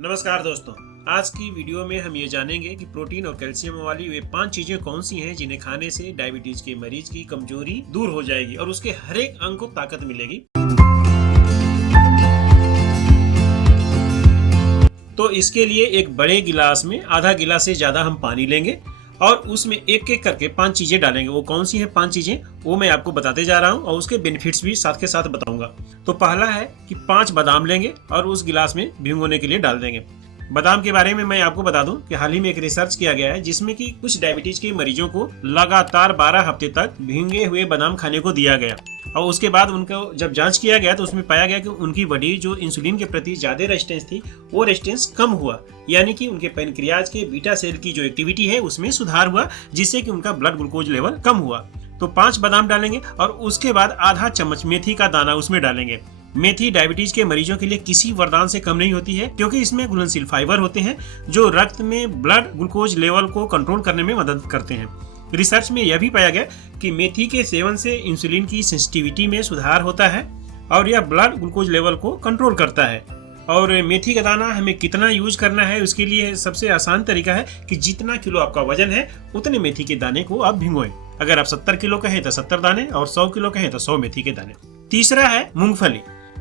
नमस्कार दोस्तों, आज की वीडियो में हम ये जानेंगे कि प्रोटीन और कैल्शियम वाली वे 5 चीजें कौन सी हैं जिन्हें खाने से डायबिटीज के मरीज की कमजोरी दूर हो जाएगी और उसके हर एक अंग को ताकत मिलेगी। तो इसके लिए एक बड़े गिलास में आधा गिलास से ज्यादा हम पानी लेंगे और उसमें एक एक करके 5 चीजें डालेंगे। वो कौन सी हैं 5 चीजें वो मैं आपको बताते जा रहा हूँ और उसके बेनिफिट्स भी साथ के साथ बताऊंगा। तो पहला है कि 5 बादाम लेंगे और उस गिलास में भिगोने के लिए डाल देंगे। बादाम के बारे में मैं आपको बता दूं कि हाल ही में एक रिसर्च किया गया है जिसमें कि कुछ डायबिटीज के मरीजों को लगातार 12 हफ्ते तक भीगे हुए बादाम खाने को दिया गया और उसके बाद उनको जब जांच किया गया तो उसमें पाया गया कि उनकी बॉडी जो इंसुलिन के प्रति ज्यादा रेजिस्टेंस थी वो रेजिस्टेंस कम हुआ, यानी कि उनके पैनक्रियाज के बीटा सेल की जो एक्टिविटी है उसमें सुधार हुआ जिससे कि उनका ब्लड ग्लूकोज लेवल कम हुआ। तो 5 बादाम डालेंगे और उसके बाद आधा चम्मच मेथी का दाना उसमें डालेंगे। मेथी डायबिटीज के मरीजों के लिए किसी वरदान से कम नहीं होती है क्योंकि इसमें घुलनशील फाइबर होते हैं जो रक्त में ब्लड ग्लूकोज लेवल को कंट्रोल करने में मदद करते हैं। रिसर्च में यह भी पाया गया कि मेथी के सेवन से इंसुलिन की सेंसिटिविटी में सुधार होता है और यह ब्लड ग्लूकोज लेवल को कंट्रोल करता है। और मेथी का दाना हमें कितना यूज करना है उसके लिए सबसे आसान तरीका है कि जितना किलो आपका वजन है उतने मेथी के दाने को आप भिगोएं। अगर आप 70 किलो का है तो 70 दाने और 100 किलो का है तो 100 मेथी के दाने। तीसरा है मूंगफली।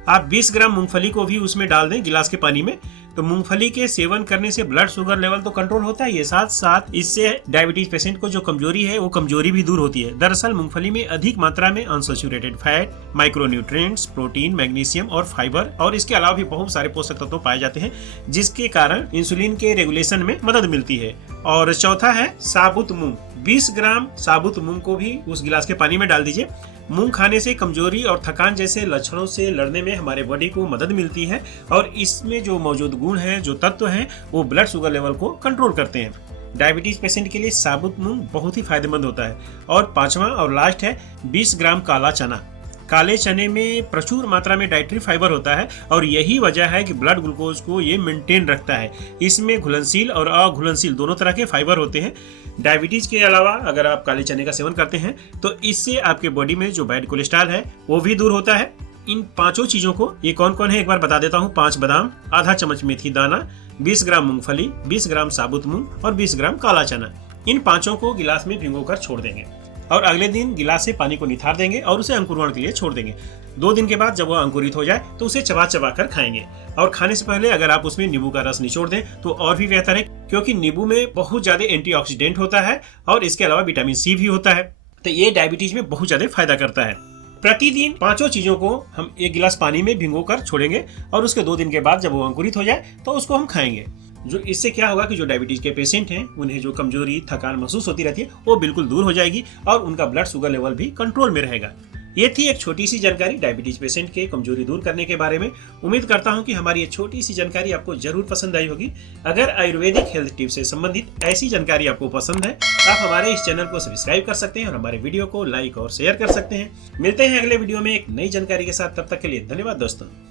आप 20 ग्राम मूंगफली को भी उसमें डाल दें गिलास के पानी में। तो मूंगफली के सेवन करने से ब्लड शुगर लेवल तो कंट्रोल होता है, ये साथ साथ इससे डायबिटीज पेशेंट को जो कमजोरी है वो कमजोरी भी दूर होती है। दरअसल मूंगफली में अधिक मात्रा में unsaturated fat, micronutrients, protein, magnesium और फाइबर और इसके अलावा भी बहुत सारे पोषक तत्व पाए जाते हैं जिसके कारण इंसुलिन के रेगुलेशन में मदद मिलती है। और चौथा है साबुत मूंग। 20 ग्राम साबुत मूंग को भी उस गिलास के पानी में डाल दीजिए। मूंग खाने से कमजोरी और थकान जैसे लक्षणों से लड़ने में हमारे बॉडी को मदद मिलती है और इसमें जो मौजूद गुण हैं, जो तत्व हैं, वो ब्लड शुगर लेवल को कंट्रोल करते हैं। डायबिटीज पेशेंट के लिए साबुत मूंग बहुत ही फायदेमंद होता है। और 5वां और लास्ट है 20 ग्राम काला चना। काले चने में प्रचुर मात्रा में डाइटरी फाइबर होता है और यही वजह है कि ब्लड ग्लूकोज को ये मेंटेन रखता है। इसमें घुलनशील और अघुलनशील दोनों तरह के फाइबर होते हैं। डायबिटीज के अलावा अगर आप काले चने का सेवन करते हैं तो इससे आपके बॉडी में जो बैड कोलेस्ट्रॉल है वो भी दूर होता है। इन 5 चीजों को ये कौन कौन है एक बार बता देता हूँ। 5 बादाम, आधा चम्मच मेथी दाना, 20 ग्राम मूंगफली, 20 ग्राम साबुत मूंग और 20 ग्राम काला चना। इन 5 को गिलास में भिगोकर छोड़ देंगे और अगले दिन गिलास से पानी को निथार देंगे और उसे अंकुरण के लिए छोड़ देंगे। 2 दिन के बाद जब वह अंकुरित हो जाए तो उसे चबा चबा कर खाएंगे। और खाने से पहले अगर आप उसमें नींबू का रस निचोड़ दें तो और भी बेहतर है क्योंकि नींबू में बहुत ज्यादा एंटीऑक्सीडेंट होता है और इसके अलावा विटामिन सी भी होता है। तो ये डायबिटीज में बहुत ज्यादा फायदा करता है। प्रतिदिन 5 चीजों को हम 1 गिलास पानी में भिगोकर छोड़ेंगे और उसके 2 दिन के बाद जब वो अंकुरित हो जाए तो उसको हम खाएंगे। जो इससे क्या होगा कि जो डायबिटीज के पेशेंट हैं उन्हें जो कमजोरी, थकान महसूस होती रहती है वो बिल्कुल दूर हो जाएगी और उनका ब्लड शुगर लेवल भी कंट्रोल में रहेगा। ये थी एक छोटी सी जानकारी डायबिटीज पेशेंट के कमजोरी दूर करने के बारे में। उम्मीद करता हूं कि हमारी ये छोटी सी जानकारी आपको जरूर पसंद आई होगी। अगर आयुर्वेदिक हेल्थ टिप्स से संबंधित ऐसी जानकारी आपको पसंद है तो आप हमारे इस चैनल को सब्सक्राइब कर सकते हैं और हमारे वीडियो को लाइक और शेयर कर सकते हैं। मिलते हैं अगले वीडियो में एक नई जानकारी के साथ। तब तक के लिए धन्यवाद दोस्तों।